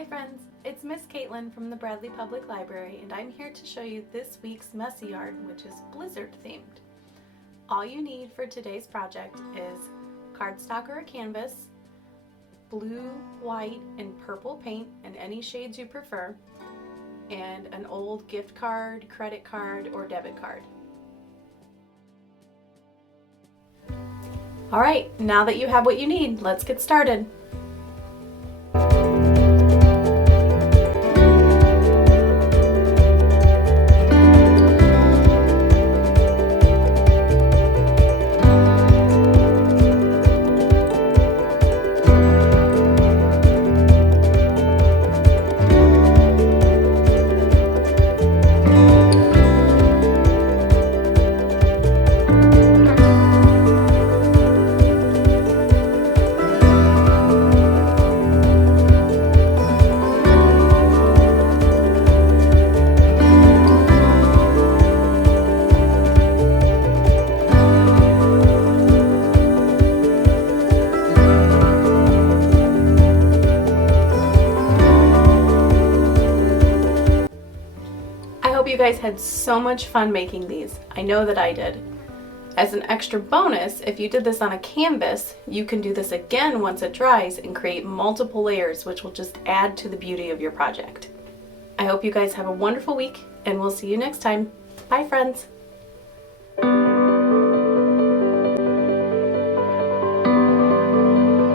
Hi friends, it's Miss Caitlin from the Bradley Public Library, and I'm here to show you this week's messy art, which is Blizzard themed. All you need for today's project is cardstock or a canvas, blue, white, and purple paint in any shades you prefer, and an old gift card, credit card, or debit card. Alright, now that you have what you need, let's get started. I hope you guys had so much fun making these. I know that I did. As an extra bonus, if you did this on a canvas, you can do this again once it dries and create multiple layers, which will just add to the beauty of your project. I hope you guys have a wonderful week, and we'll see you next time. Bye friends!